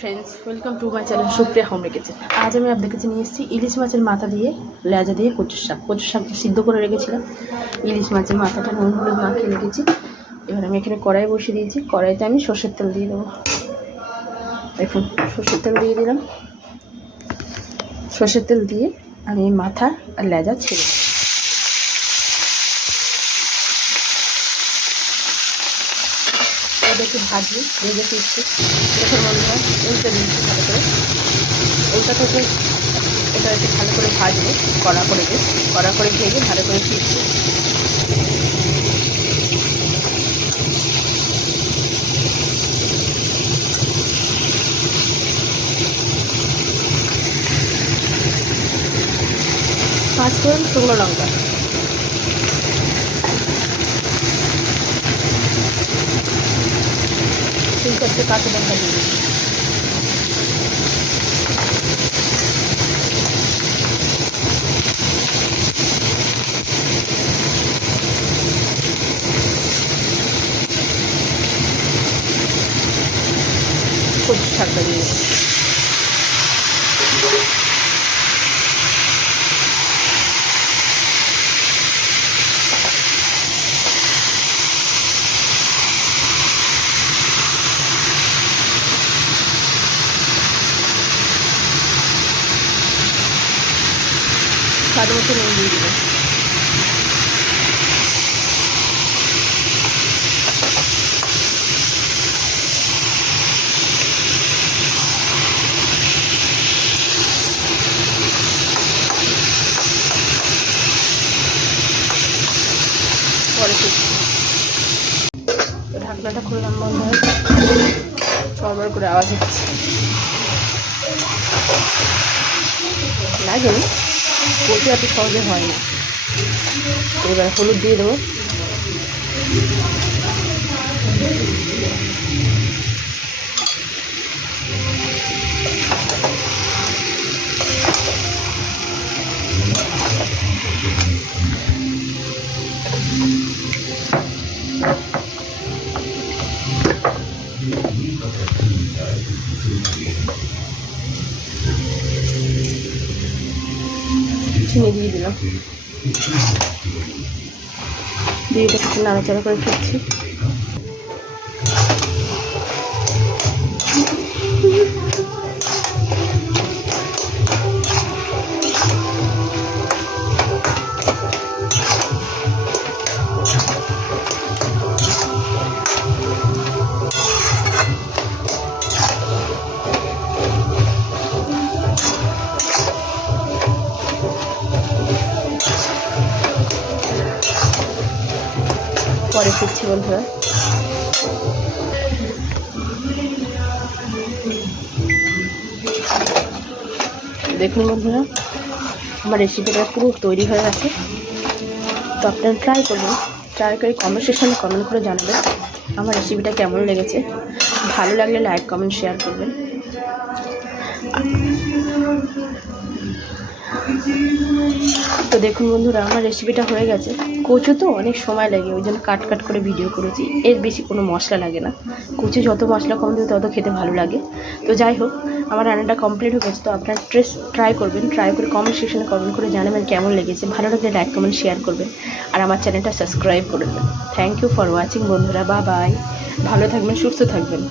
Friends welcome to my channel Supriya home kitchen. आज मैं आपके काছে নিয়ে এসেছি ইলিশ মাছের মাথা দিয়ে লেজা দিয়ে কচুর শাকটা সিদ্ধ করে রেখেছিলাম। ইলিশ মাছের মাথাটা নুন হলুদ মাখিয়ে রেখেছি। এবার আমি এখানে কড়াই বসিয়ে দিয়েছি। কড়াইতে আমি সরষের তেল দিয়ে দেবো। এখন সরষের তেল দিয়ে দিলাম। সরষের তেল দিয়ে আমি মাথা আর লেজা ছেড়ে দেবো। একটু ভাজি ভেজে ফিরছি। দেখুন বন্ধুরা উল্টে দিচ্ছি ভালো করে। উল্টা থেকে এটা একটু ভালো করে ভাজবো, কড়া করে ভেজে ভালো করে ফিরছি। পাঁচফোড়ন, শুকনো লঙ্কা, তিন চারটে কাঁচা লঙ্কা দিয়ে দিচ্ছি। কচু শাকটা দিয়ে দেবো। স্বাদ মতো নুন দিয়ে দেবো। পরে ঢাকনাটা খুললাম, বন্ধ হয় সরবর করে আওয়াজ হচ্ছে। লাগে বলতে এত সহজে হয় না। এবার হলুদ দিয়ে দেবো। চিনি দিয়ে দিলাম। দিয়ে এটা কিছু নাড়াচাড়া করে ফিরছি। পরে ফিরছি বন্ধুরা। দেখুন বন্ধুরা আমার রেসিপিটা পুরো তৈরি হয়ে গেছে। তো আপনারা ট্রাই করবেন। ট্রাই করে কমেন্ট সেকশনে কমেন্ট করে জানাবেন আমার রেসিপিটা কেমন লেগেছে। ভালো লাগলে লাইক কমেন্ট শেয়ার করবেন। তো দেখুন বন্ধুরা আমার রেসিপিটা হয়ে গেছে। কচু তো অনেক সময় লাগে, ওই জন্য কাট করে ভিডিও করেছি। এর বেশি কোনো মশলা লাগে না। কচু যত মশলা কম দেবে তত খেতে ভালো লাগে। তো যাই হোক আমার রান্নাটা কমপ্লিট হয়ে গেছে। তো আপনারা ট্রাই করবেন। ট্রাই করে কমেন্ট সেকশনে কমেন্ট করে জানাবেন কেমন লেগেছে। ভালো লাগলে লাইক কমেন্ট শেয়ার করবেন আর আমার চ্যানেলটা সাবস্ক্রাইব করে দেবেন। থ্যাংক ইউ ফর ওয়াচিং বন্ধুরা। বাই। ভালো থাকবেন, সুস্থ থাকবেন।